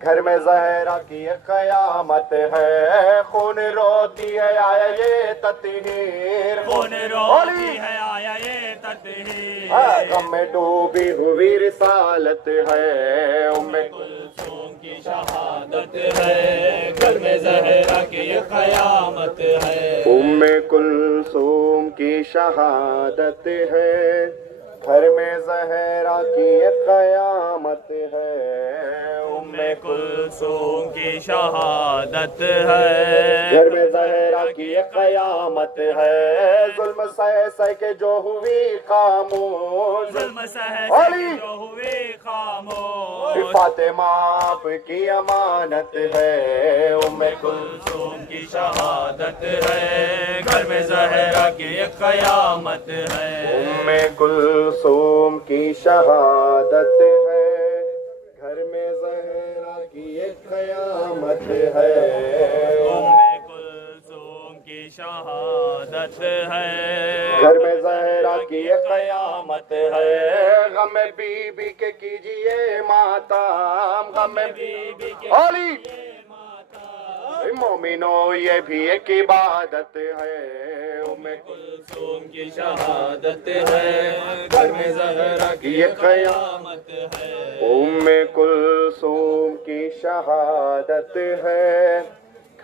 گھر میں زہرا کی یہ قیامت ہے خون روتی ہے آیا یہ تطہیر خون روتی ہے آیا یہ تطہیر غم میں ڈوبی ہوئی رسالت ہے کلثوم کی شہادت ہے گھر میں زہرا کی یہ قیامت ہے کلثوم کی شہادت ہے گھر میں زہرا کی یہ قیامت ہے کلثوم کی شہادت ہے گھر میں زہرا کی یہ قیامت ہے ظلم سہ کے جو ہوئی خاموش ظلم سہ جو ہوئے خاموش فاطمہ آپ کی امانت ہے کلثوم کی شہادت ہے گھر میں زہرا کی یہ قیامت ہے کلثوم کی شہادت ہے گھر میں زہرا کی یہ قیامت ہے کلثوم کی شہادت ہے گھر میں زہرا کی یہ قیامت ہے غم بی بی کے کیجئے ماتم غم بی بی کے علی مومنو یہ بھی ایک عبادت ہے کلثوم کی شہادت ہے گھر میں زہرا کی یہ قیامت ہے کلثوم کی شہادت ہے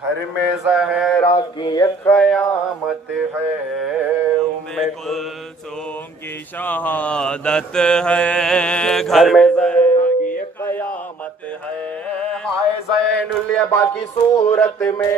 گھر میں زہرا کی یہ قیامت ہے کلثوم کی شہادت ہے گھر میں زہرا کی یہ قیامت ہے ہائے زین الیبا کی صورت میں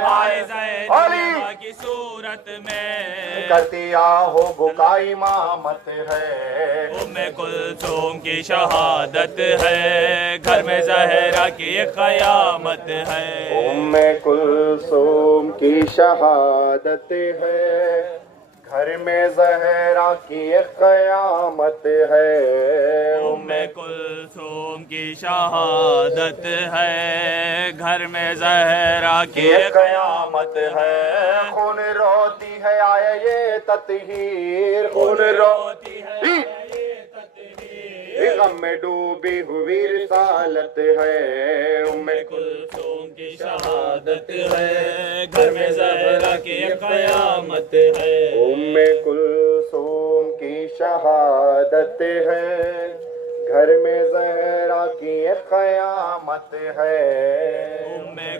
ہائے زین الیبا کی صورت میں کرتی آہو بکا امامت ہے کلثوم کی شہادت ہے گھر میں زہرا کی یہ قیامت ہے کلثوم کی شہادت ہے گھر میں زہرا کی یہ قیامت ہے کلثوم کی شہادت ہے گھر میں زہرا کی یہ قیامت ہے خون روتی ہے آیا یہ تطہیر خون روتی ہے غم میں ڈوبی ہوئی رسالت ہے کلثوم کی شہادت ہے گھر میں زہرا کی یہ قیامت ہے کلثوم کی شہادت ہے گھر میں زہرا کی یہ قیامت ہے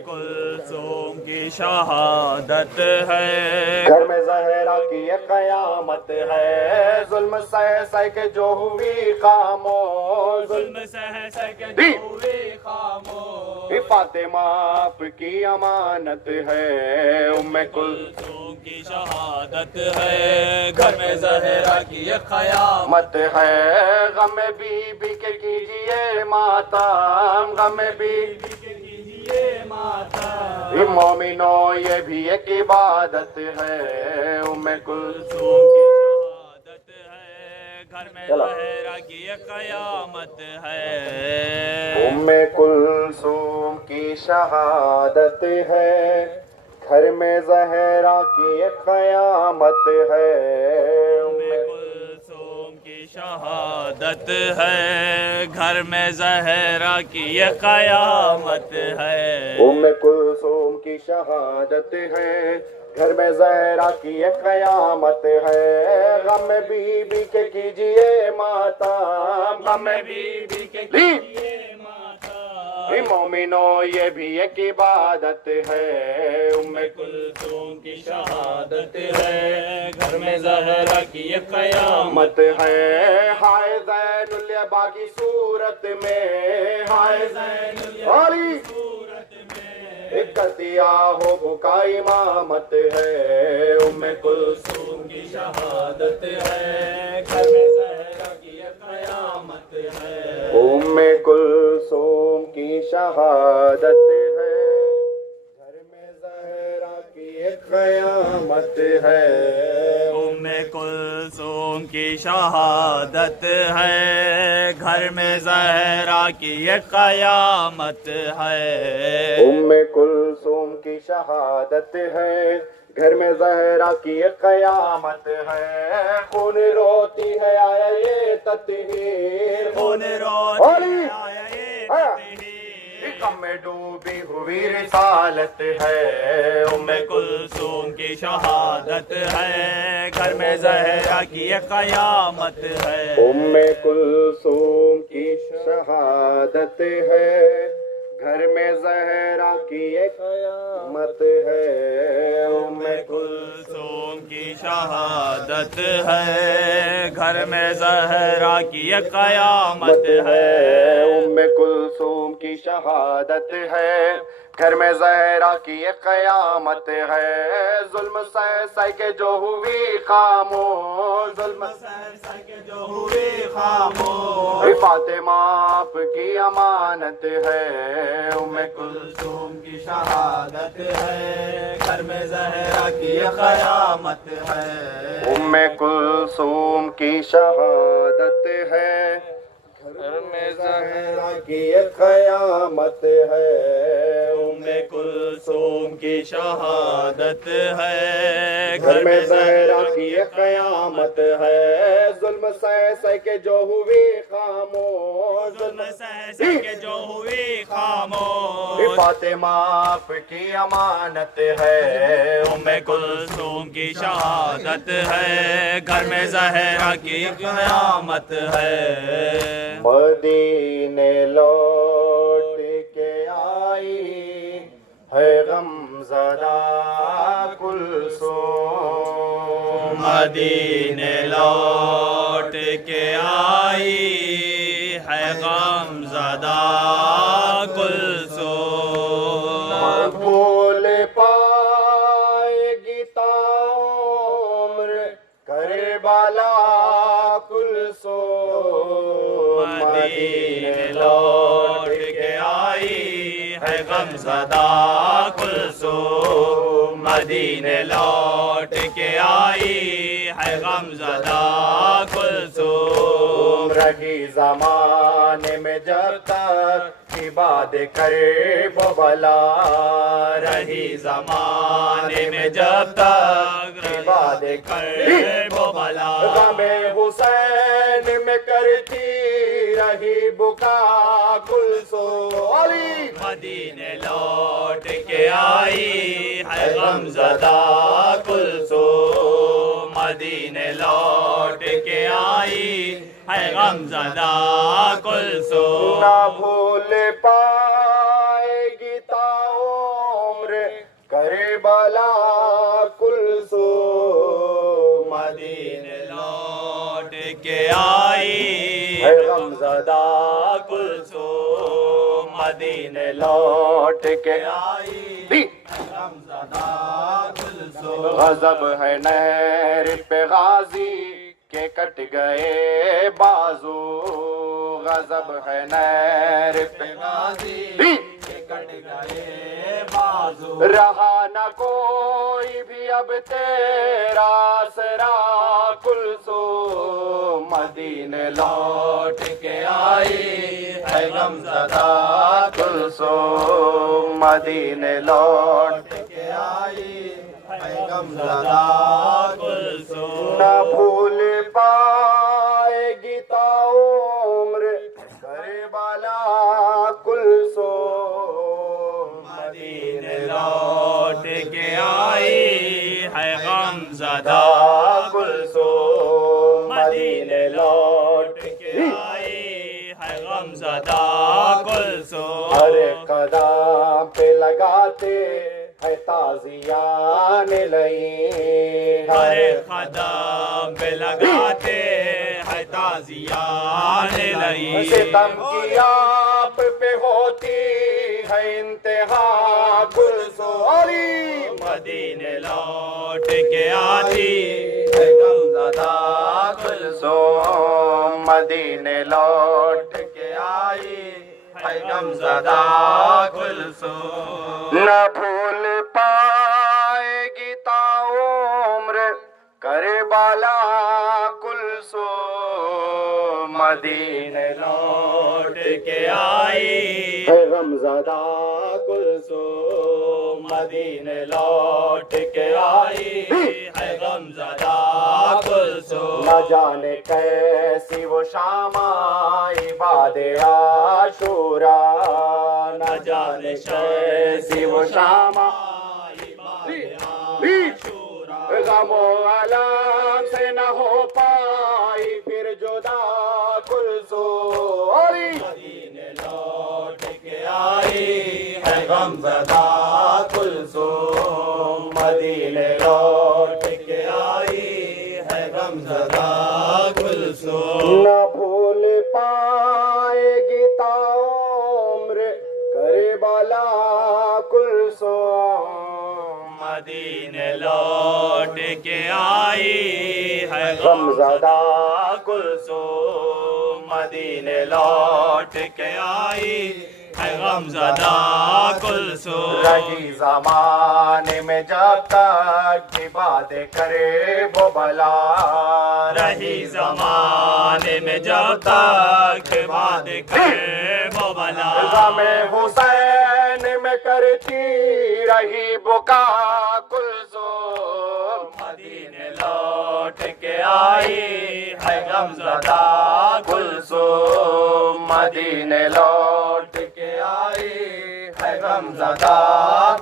کلثوم کی شہادت ہے گھر میں زہرا کی یہ قیامت ہے ظلم سہ کے جو ہوئی خاموش ظلم سہ کے جو ہوئی خاموش فاطمہ آپ کی امانت ہے کلثوم کی شہادت ہے گھر میں زہرا کی یہ قیامت ہے غم بی بی کے کیجئے ماتم غم بی بی کے کیجئے ماتم مومنو یہ بھی ایک عبادت ہے کلثوم کی شہادت ہے گھر میں زہرا کی یہ قیامت ہے کلثوم کی شہادت ہے گھر میں زہرا کی یہ قیامت ہے کلثوم کی شہادت ہے گھر میں زہرا کی یہ قیامت ہے کلثوم کی شہادت ہے گھر میں زہرا کی یہ قیامت ہے غم بی بی کے کیجئے ماتم غم بی بی کے کیجئے ماتم مومنو یہ بھی ایک عبادت ہے کلثوم کی شہادت ہے گھر میں زہرا کی یہ قیامت ہے ہائے زین الیبا کی صورت میں ہائے زین الیبا کی صورت میں کرتی آہو بکا امامت ہے کلثوم کی شہادت ہے گھر میں زہرا کی یہ قیامت ہے کلثوم کی شہادت ہے گھر میں زہرا کی یہ قیامت ہے کلثوم کی شہادت ہے گھر میں زہرا کی یہ قیامت ہے کلثوم کی شہادت ہے گھر میں زہرا کی یہ قیامت ہے خون روتی ہے آیا یہ تطہیر خون روتی ہے آیا یہ تطہیر میں ڈوبی ہوئی رسالت ہے، کلثوم کی شہادت ہے، گھر میں زہرا کی یہ قیامت ہے، کلثوم کی شہادت ہے، گھر میں زہرا کی ایک قیامت ہے، کلثوم کی شہادت ہے، گھر میں زہرا کی یہ قیامت ہے، کلثوم کی شہادت ہے، گھر میں زہرا کی ایک قیامت ہے، ظلم سہ کے جو ہوئی خاموش، ظلم سہ کے جو ہوئی خاموش، فاطمہ آپ کی امانت ہے، کلثوم کی شہادت ہے، گھر میں زہرا کی یہ قیامت ہے، کلثوم کی شہادت ہے، گھر میں زہرا کی ایک قیامت ہے، کلثوم کی شہادت ہے، گھر میں زہرا کی ایک قیامت ہے، ظلم سہ کے جو ہوئی خاموش، ظلم سہ کے جو ہوئی خاموش، فاطمہ آپ کی امانت ہے، کلثوم کی شہادت ہے، گھر میں زہرا کی قیامت ہے، مدینے لوٹ کے آئی ہے غم زدہ کلثوم، مدینے لوٹ کے آئی ہے غم زدہ کلثوم، مقبول پائے گی تا عمر کربلا کلثوم، مدینے لوٹ کے آئی ہے غم زدہ کلثوم، مدینے لوٹ کے آئی ہے غم زدہ کلثوم، رہی زمانے میں جب تک عباد کرے بلا، رہی زمانے میں جب تک عباد کرے وہ بلا، غم حسین میں کرتی رہی بکا کلثوم، علی مدینے لوٹ کے آئی ہے غم زدہ کلثوم، مدینے لوٹ کے آئی ہے غم زدہ کلثوم، نہ بھول پائے گی تا عمر کربلا کلثوم، مدینے لوٹ کے آئی ہے غم زدہ کلثوم، مدینے لوٹ کے آئی دی غم زدہ کلثوم، غضب ہے نہر پہ غازی کے کٹ گئے بازو، غضب ہے نہر پہ غازی دی کے کٹ گئے بازو، رہا نہ کوئی بھی اب تیرا آسرا کلثوم، مدینے لوٹ کے آئی ہے غم زدہ کلثوم، مدینے لوٹ کے آئی ہے غم زدہ کلثوم، نہ بھول پائے گی تا عمر کربلا کلثوم، مدینے لوٹ کے آئی ہے غم زدہ کلثوم، مدینے لوٹ کے آئی ہے غم زدہ کلثوم، ہر قدم پہ لگاتے ہے تازیان لئی، ہر قدم پہ لگاتے ہے تازیان لئی، ستم کی آپ پہ ہوتی ہے انتہا کلثوم، علی مدینے لوٹ کے آتی ہے غم زدہ کلثوم، مدینے لوٹ کے آئی ہے غم زدہ کلثوم، نہ بھول پائے گی تا عمر کربلا کلثوم، مدینے لوٹ کے آئی ہے غمزدہ کلثوم مدینے لوٹ کے آئی ہے غمزدہ کلثوم نہ جانے کیسی وہ شام آئی بعد عاشورا نہ جانے کیسی وہ شام آئی غم و علام سے نہ ہو پائی پھر جدا کلثوم مدینے لوٹ کے آئی ہے غمزدہ کلثوم مدینے لوٹ کے آئی ہے غمزدہ کلثوم نہ بھول پائے گی تا عمر کربلا کلثوم مدینے لوٹ کے آئی ہے غمزدہ کلثوم مدینے لوٹ کے آئی ہے غمزدہ کلثوم رہی زمانے میں جب تک کی باتیں کرے وہ بلا رہی زمانے میں جب تک بات کرے وہ بلا غم حسین میں کرتی رہی بکا کلثوم مدینے لوٹ کے آئی ہے غمزدہ کلثوم مدینے لوٹ کے آئی ہے غمزدہ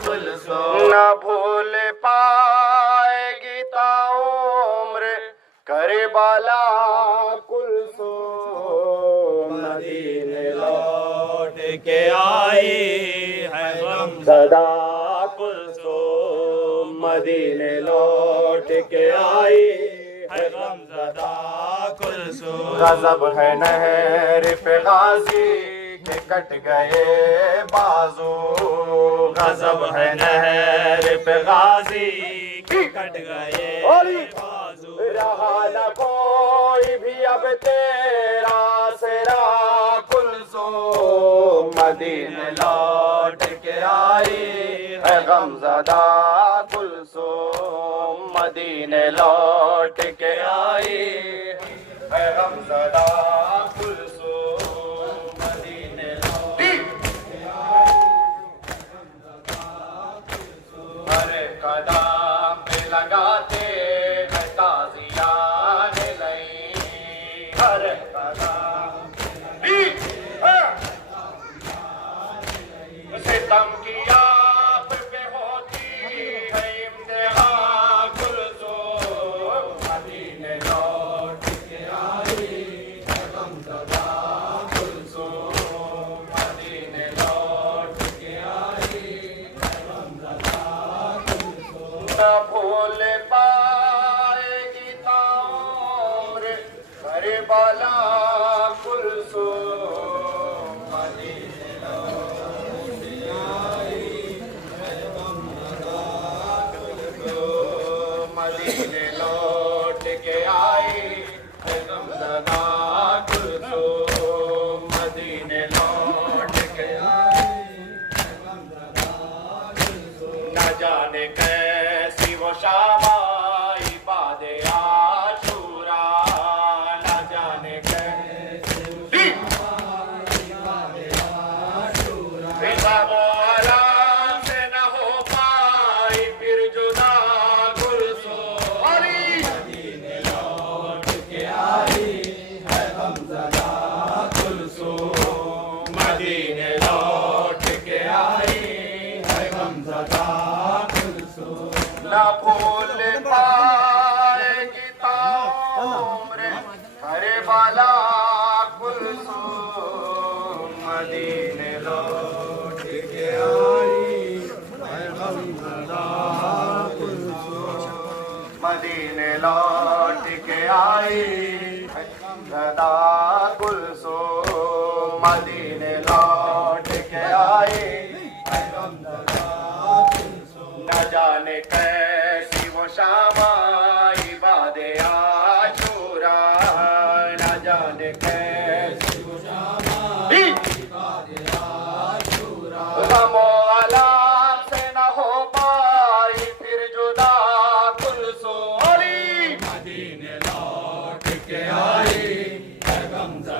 کلثوم نہ بھول پائے گی تا عمر کربلا کلثوم مدینے لوٹ کے آئی ہے غمزدہ کلثوم مدینے لوٹ کے آئی ہے غمزدہ کلثوم غضب ہے نہر پہ غازی کے کٹ گئے بازو غضب ہے نہر پہ غازی کے کٹ گئے بازو رہا نہ کوئی بھی اب تیرا سرا کلثوم مدینے لوٹ کے آئی ہے غمزدہ کلثوم مدینے لوٹ کے آئی ہے غمزدہ کلثوم مدینے لوٹ ہر قدم پہ لگاتے ہیں تازیان لئی ہر قدم ستم کی آپ پہ ہوتی ہے امتحان کلثوم مدینے لوٹ کے آئی ہے غمزدہ کلثوم مدینے لوٹ کے آئی ہے غمزدہ کلثوم نہ بھول پائے گی تا عمر کربلا کلثوم مدینے مدینے لوٹ کے آئی ہے غمزدہ کلثوم مدینے لوٹ کے آئی ہے غمزدہ کلثوم نہ جانے کیسی وہ شام آئی بعد عاشورا نہ جانے کیسی غم و علام سے نہ ہو پائی پھر جدا کلثوم مدینے لوٹ کے آئی ہے غمزدہ کلثوم مدینے لوٹ کے آئی ہے غمزدہ کلثوم نہ بھول پائے گی تا عمر کربلا کلثوم مدینے لوٹ کے آئی ہے غمزدہ کلثوم مدینے لوٹ کے آئی ہے غمزدہ کلثوم مدینے لوٹ کے آئی ہے غمزدہ کلثوم نہ جانے کیسی وہ شام آئی بعد عاشورا نہ جانے کیسی وہ شام آئی بعد عاشورا غم و علام سے نہ ہو پائی پھر جدا کلثوم مدینے لوٹ کے آئی ہے غمزدہ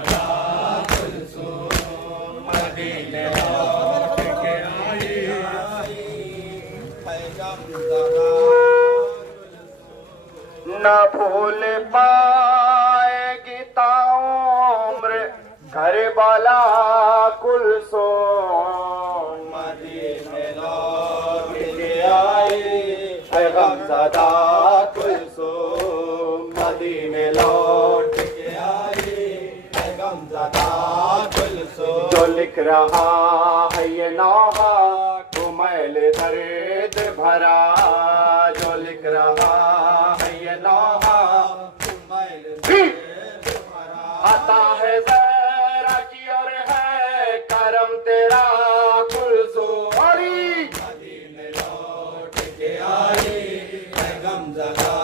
نہ بھول پائے گی تاعمر کربلا کلثوم مدینے لوٹ کے آئی ہے غمزدہ کلثوم مدینے لوٹ کے آئی ہے غمزدہ کلثوم جو لکھ رہا ہے یہ نوحہ کمیل درد بھرا جو لکھ رہا ہے یہ نوحہ کمیل درد بھرا عطا ہے زہرا کی اور ہے کرم تیرا کلثوم مدینے لوٹ کے آئی ہے غمزدہ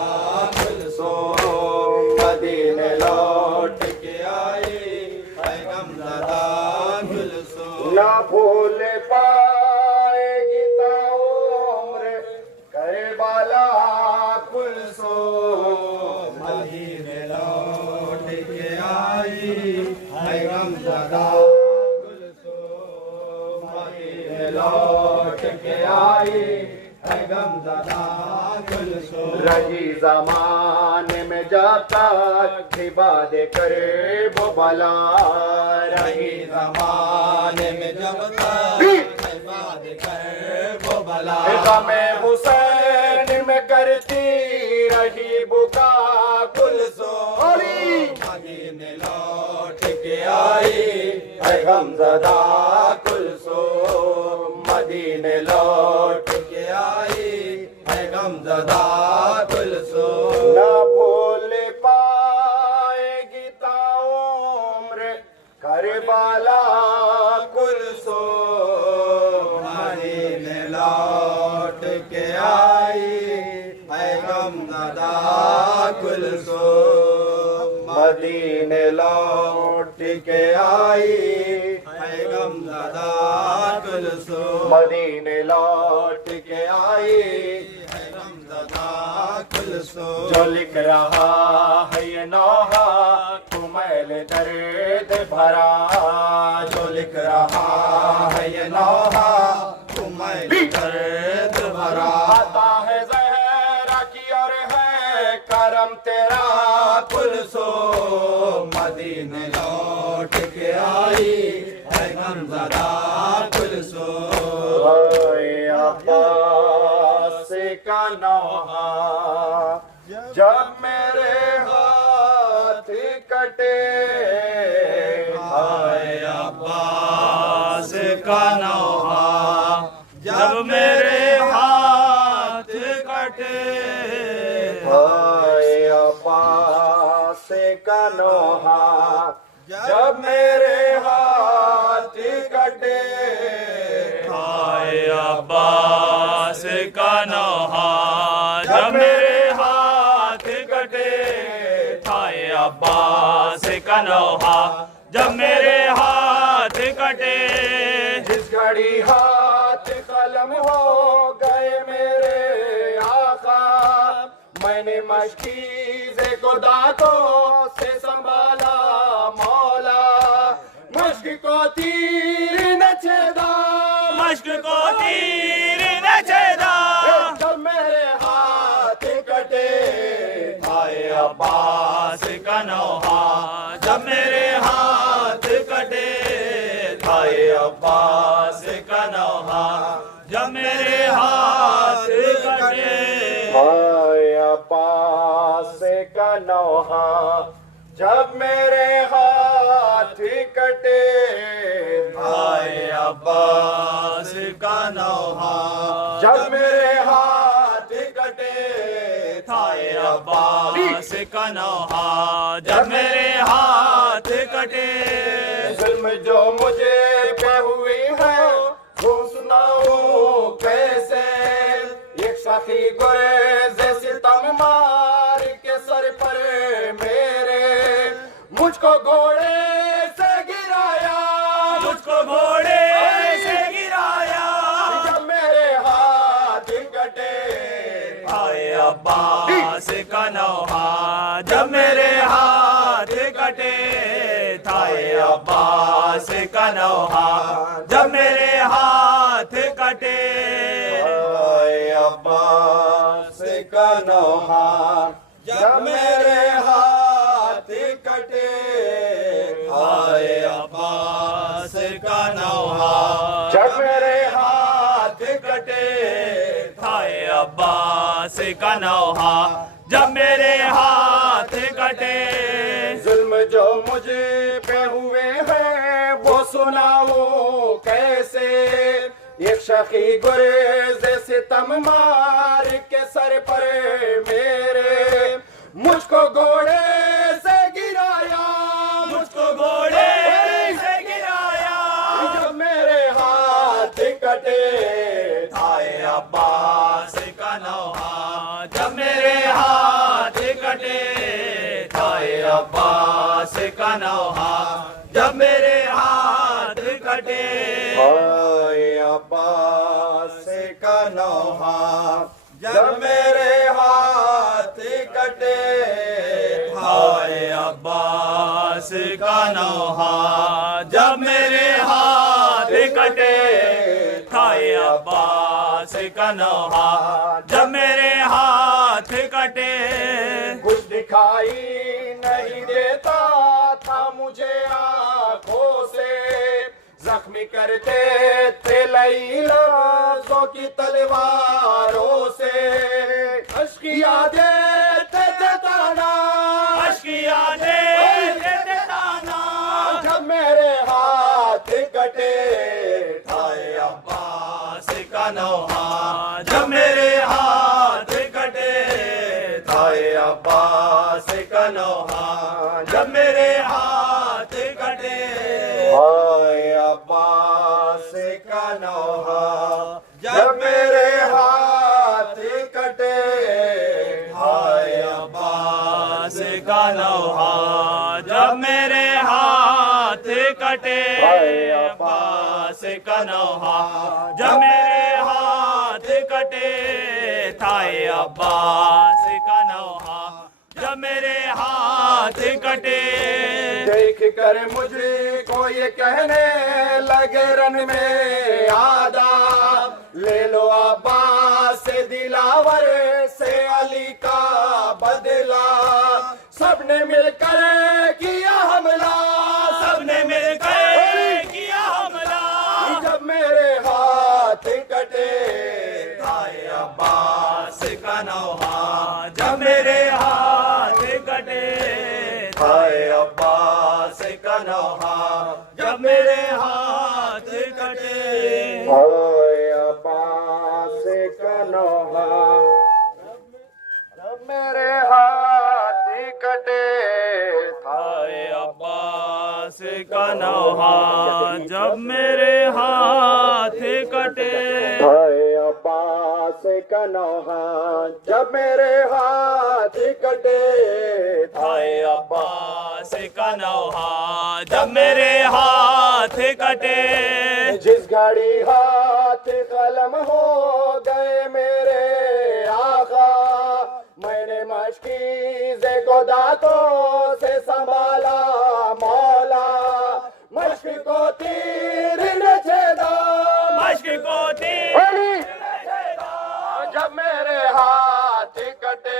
کلثوم مدینے لوٹ کے آئی ہے غمزدہ کلثوم نہ بھول پائے گی تاعمر کربلا کلثوم مدینے لوٹ کے آئی ہے غمزدہ کلثوم مدینے لوٹ کے آئی ہے غمزدہ کلثوم رہی زمانے میں جب تک عباد کرے وہ بلا رہی زمانے میں جب تک عباد کرے وہ بلا غم حسین میں کرتی رہی بکا کلثوم مدینے لوٹ کے آئی ہے غمزدہ کلثوم مدینے لوٹ کے آئی ہے غمزدہ کلثوم نہ بھول پائے گی تاعمر کربلا کلثوم مدینے لوٹ کے آئی ہے غمزدہ کلثوم مدینے لوٹ کے آئی ہے غمزدہ کلثوم مدینے لوٹ کے آئی ہے غمزدہ کلثوم جو لکھ رہا ہے یہ نوحہ کمیل درد بھرا جو لکھ رہا ہے یہ نوحہ کمیل درد بھرا عطا ہے زہرا کی اور ہے کرم تیرا کلثوم مدینے لوٹ کے آئی ہے غمزدہ کلثوم عباس کا نوحہ جب میرے ہاتھ کٹے ہائے عباس کا نوحہ جب میرے ہاتھ کٹے ہائے عباس کا نوحہ جب میرے ہاتھ کٹے ہائے عباس کا نوحہ جب میرے ہاتھ کٹے ہائے عباس کا نوحہ جب میرے ہاتھ کٹے جس گھڑی ہاتھ قلم ہو گئے میرے آقا میں نے مشکیز کو دانتوں سے سنبھالا مولا مشک کو تیر نہ چھیدا مشک کو تیر نہ چھیدا جب میرے ہاتھ کٹے ہائے عباس کا نوحہ جب میرے ہاتھ کٹے ہائے عباس کا نوحہ جب میرے ہاتھ کٹے ہائے عباس کا نوحہ جب میرے ہاتھ کٹے ہائے عباس کا نوحہ جب میرے ہاتھ کٹے ہائے عباس کا نوحہ جب میرے ہاتھ کٹے ظلم جو مجھے پہ ہوئی ہے وہ سناؤں کیسے ایک سخی گریز ستم مار کے سر پر میرے مجھ کو گھوڑے سے گرایا مجھ کو گھوڑے سے گرایا جب میرے ہاتھ کٹے ہائے عباس کا نوحہ جب میرے ہاتھ کٹے ہائے عباس کا نوحہ جب میرے ہاتھ کٹے ہائے عباس کا نوحہ جب میرے ہاتھ کٹے ہائے عباس کا نوحہ جب میرے ہاتھ کٹے ہائے عباس کا نوحہ جب میرے ہاتھ کٹے ظلم جو مجھ پہ ہوئے ہیں وہ سناؤ کیسے ایک شقی گریز ستم مار کے سر پر میرے مجھ کو گھوڑے سے گرایا مجھ کو گھوڑے سے گرایا جب میرے ہاتھ کٹے ہائے عباس کا نوحہ جب میرے ہاتھ کٹے ہائے عباس کا نوحہ جب میرے ہاتھ کٹے ہائے عباس کا نوحہ جب میرے ہاتھ کٹے ہائے عباس کا نوحہ جب میرے ہاتھ کٹے ہائے عباس کا نوحہ جب میرے ہاتھ کٹے کچھ دکھائی نہیں دیتا تھا مجھے آنکھوں سے زخمی کرتے تھے لفظوں کی تلواروں سے اشک یادیں تھے تانا اشک یادیں تھے تانا جب میرے ہاتھ کٹے ہائے عباس کا نوحہ جب میرے ہاتھ کٹے ہائے عباس کا نوحہ جب میرے ہاتھ کٹے ہائے عباس کا نوحہ جب میرے ہاتھ کٹے ہائے عباس کا نوحہ جب میرے ہاتھ کٹے ہائے عباس کا نوحہ جب میرے ہاتھ کٹے ہائے عباس کا نوحہ جب میرے ہاتھ کٹے دیکھ کر مجھے کو یہ کہنے لگے رن میں آدھا لے لو عباس سے دلاور سے علی کا بدلہ سب نے مل کر کیا حملہ سب نے مل کر کیا حملہ جب میرے ہاتھ کٹے ہائے عباس کا نوحہ جب میرے ہاتھ کٹے ہائے عباس کا نوحہ جب میرے ہاتھ کٹے ہائے عباس کا نوحہ جب میرے ہاتھ کٹے ہائے عباس کا نوحہ جب میرے ہاتھ کٹے ہائے عباس کا نوحہ جب میرے ہاتھ کٹے ہائے عباس کا نوحہ جب میرے ہاتھ کٹے جس گھڑی ہاتھ قلم ہو گئے میرے آقا میں نے مشکیزے کو دانتوں سے سنبھالا مولا مشک کو تیر نے چھیدا مشک کو تیر جب میرے ہاتھ کٹے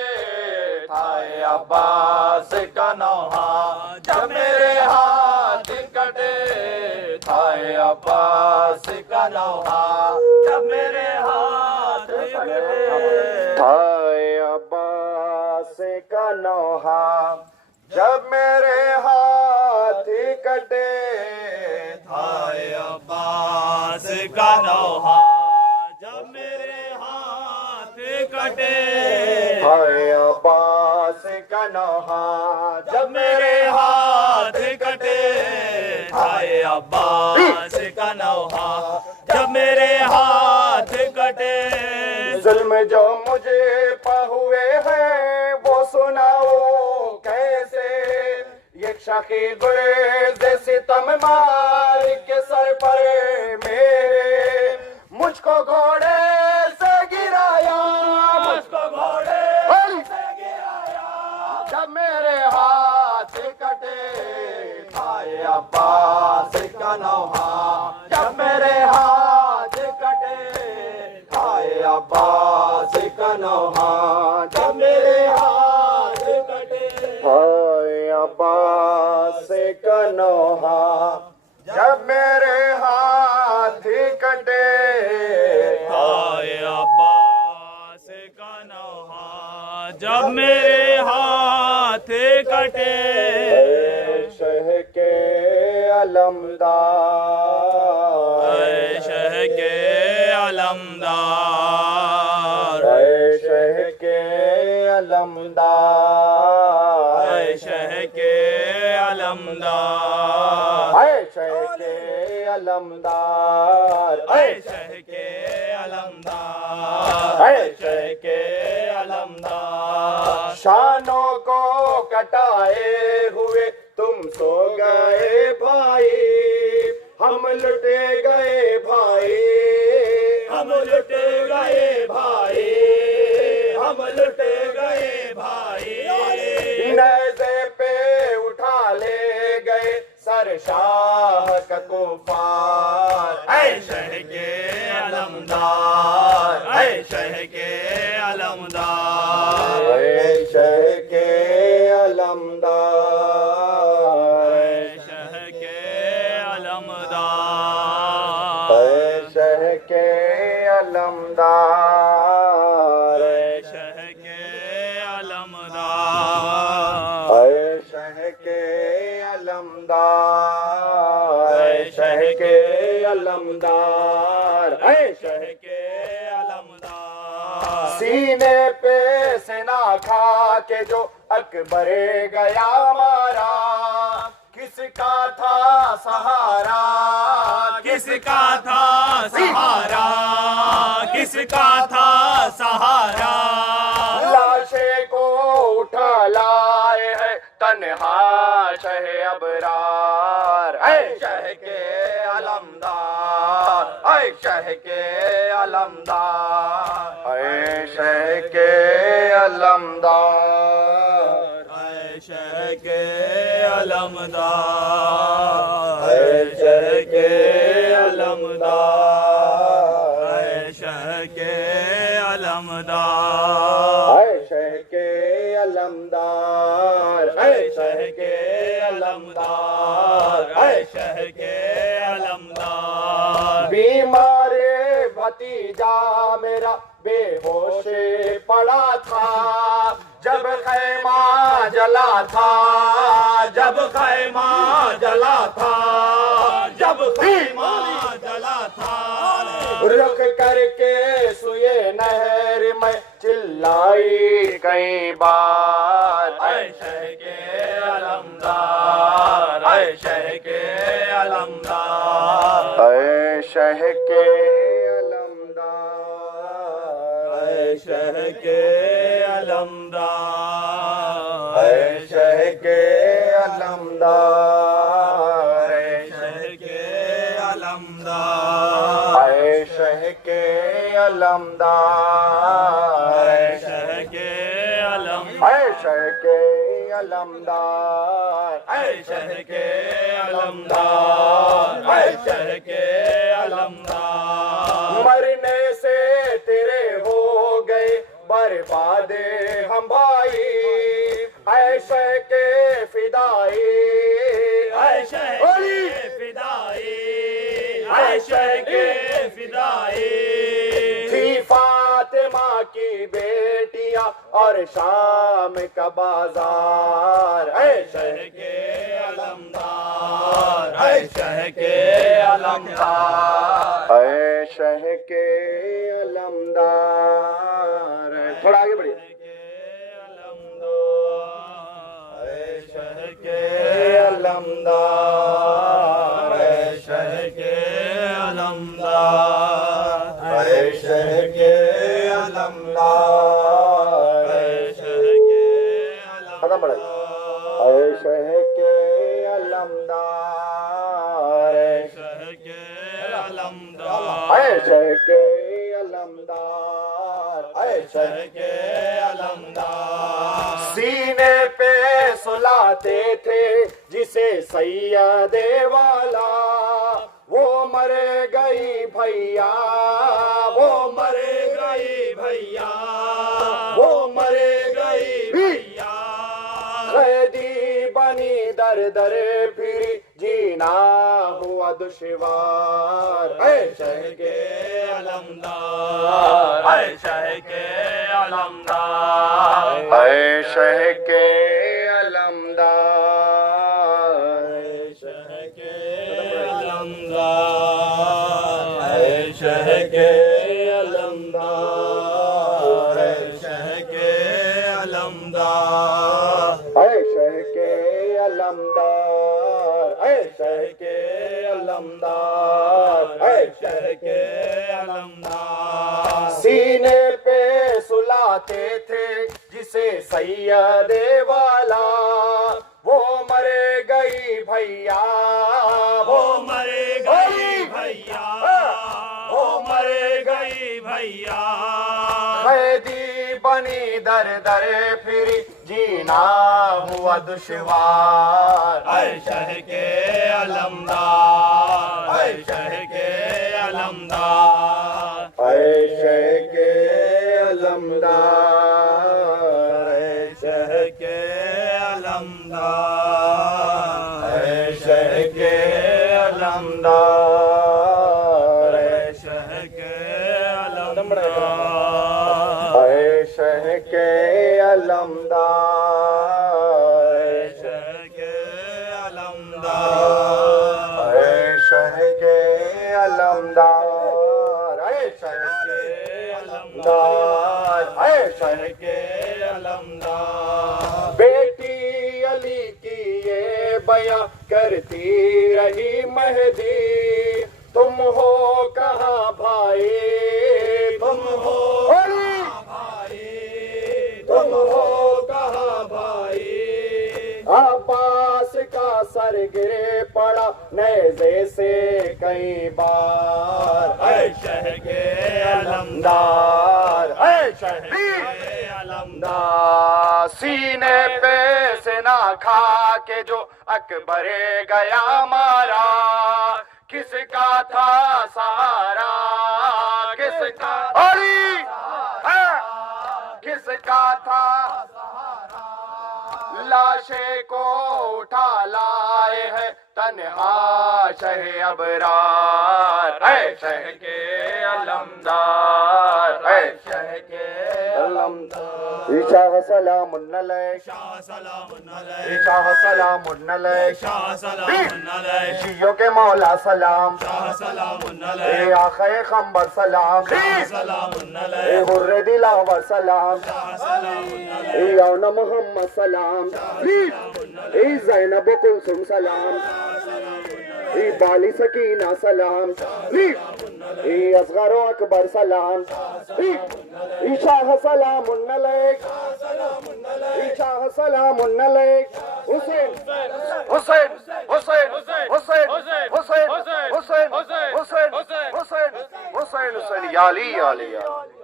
ہائے عباس کا نوحہ جب میرے ہاتھ کٹے ہائے عباس کا نوحہ جب میرے ہاتھ کٹے ہائے عباس کا نوحہ جب میرے ہاتھ کٹے ہائے عباس کا نوحہ جب میرے ہاتھ کٹے ہائے عباس کا نوحہ جب میرے ہاتھ کٹے ہائے عباس کا نوحہ جب میرے ہاتھ کٹے ظلم جو مجھے پہ ہوئے ہیں وہ سناؤ کیسے ایک شاخی گریز ستم مار کے سر پر میرے مجھ کو گھوڑے سے گرایا مجھ کو گھوڑے سے گرایا جب میرے ہاتھ کٹے ہائے عباس کا نوحہ جب میرے ہاتھ کٹے ہائے عباس کا نوحہ جب میرے ہاتھ جب میرے ہاتھ کٹے آئے عباس کا نوحہ جب میرے ہاتھ کٹے شہ کے علمدار شہ کے علمدار شہ کے علمدار شہ کے علمدار شہ کے علمدار شہ کے علمدار شہ کے علمدار شانوں کو کٹائے ہوئے تم سو گئے بھائی ہم لٹے گئے بھائی ہم لٹے گئے بھائی ہم لٹے گئے بھائی نیزے پہ اٹھا لے گئے سر شاہ کا کفار اے شہ کے علمدار اے شہ کے علمدار اے شہ کے علمدار شہ کے علمدار اے شہ کے علمدار شہ کے علمدار اے شہ کے علمدار شہ کے علمدار اے شہ کے علمدار سینے پہ سنا کھا کے جو اکبر گیا مارا کس کا تھا سہارا کس کا تھا سہارا کس کا تھا سہارا لاشے کو اٹھا لائے ہے تنہا شہ ابرار اے شہ کے علمدار اے شہ کے علمدار اے شہ کے علمدار اے شہ کے علمدار اے شہ کے علمدار اے شہ کے علمدار اے شہ کے علمدار اے شہ کے علمدار اے شہ کے علمدار بیمار بھتیجا میرا بے ہوش پڑا تھا جب خیمہ جلا تھا جب خیمہ جلا تھا جب خیمہ جلا تھا رخ کر کے سوئے نہر میں چلائی کئی بار اے شہ کے علمدار اے شہ کے علمدار اے شہ کے علمدار اے شہ کے علمدار اے شہ کے علمدار اے شہ کے علمدار اے شہ کے علمدار اے شہ کے علمدار اے شہ کے علمدار اے شہ کے علمدار اے شہ کے علمدار مرنے سے تیرے ہو گئے برباد ہم بھائی اے شہ کے فدائی اے شہ کے فدائی اے شہ کے فدائی تھی فاطمہ کی بیٹیاں اور شام کا بازار اے شہ کے علمدار اے شہ کے علمدار اے شہ کے علمدار تھوڑا آگے بڑھیے اے شہ کے علمدار اے شہ کے علمدار اے شہ کے علمدار اے شہ کے ختم پڑھے اے شہ کے علمدار شہ کے علمدار اے شہ کے علمدار اے شہ کے علمدار سینے پہ سلاتے تھے جسے سید والا وہ مر گئی بھیا وہ مر گئی بھیا وہ مر گئی بھیا قیدی بنی در در پھری جی جینا ہوا دشوار، اے شہ کے علمدار، اے شہ کے علمدار، اے شہ کے علمدار، اے شہ کے علمدار، اے شہ کے علمدار، اے شہ کے علمدار، اے شہ کے علمدار، اے شہ کے علمدار، سینے پہ سلاتے تھے جسے سید والا، وہ مر گئی بھیا، وہ مر گئی بھیا، وہ مر گئی بھیا، قیدی بنی در در پھری جینا ہوا دشوار، اے شہ کے علمدار، اے شہ کے علمدار، اے شہ کے علمدار، اے شہ کے علمدار، اے شہ کے علمدار، اے شہ کے علمدار، اے شہ کے علمدار، اے شہ کے علمدار، اے شہ کے علمدار، اے شہ کے علمدار، اے شہ کے علمدار، بیٹی علی کی یہ بیاں کرتی رہی مہدی، تم ہو کہاں بھائی، تم ہو بھائی، تم ہو کہاں بھائی، عباس کا سر گرے پڑا نیزے سے کئی بار، اے شہ کے علمدار، اے شہ کے علمدار، سینے پہ سے نہ کھا کے جو اکبر گیا مارا، کس کا تھا سہارا، کس کا علی، کس کا تھا لاشے کو اٹھا لائے ہے تنہا شہ ابرار، اے شہ کے علمدار، اے شہ کے علمدار، شاہ سلام علیک، شاہ سلام علیہ، شاہ سلام علیک، شاہ سلام علیہ، شیعوں کے مولا سلام، شاہ سلام اے علیہ، آقا خمبر سلام، شاہ سلام اے علیہ، حر دلاور سلام، شاہ سلام علیہ، اے اونا محمد سلام، اے زینب کلثوم سلام، اے بالی سکینہ سلام، اے اصغر و اکبر سلام، اے شاہ سلام علیک، اے شاہ سلام علیک، حسین حسین حسین حسین حسین حسین حسین حسین حسین حسین حسین یا علی یا علی یا علی۔